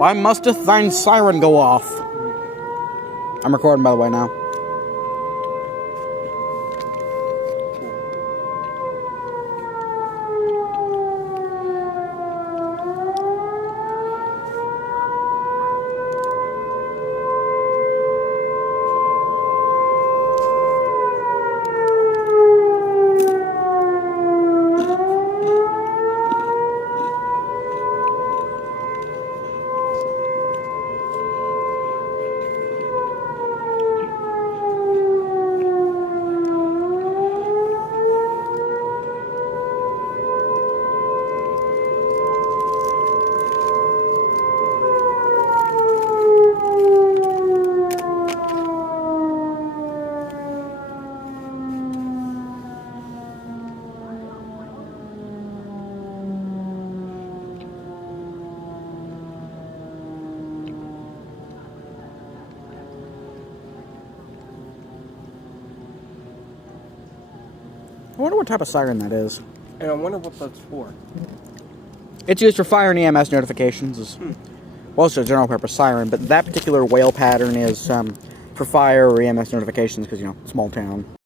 Why musteth thine siren go off? I'm recording, by the way, now. I wonder what type of siren that is. And I wonder what that's for. It's used for fire and EMS notifications. Well, it's a general purpose siren, but that particular whale pattern is for fire or EMS notifications because, you know, small town.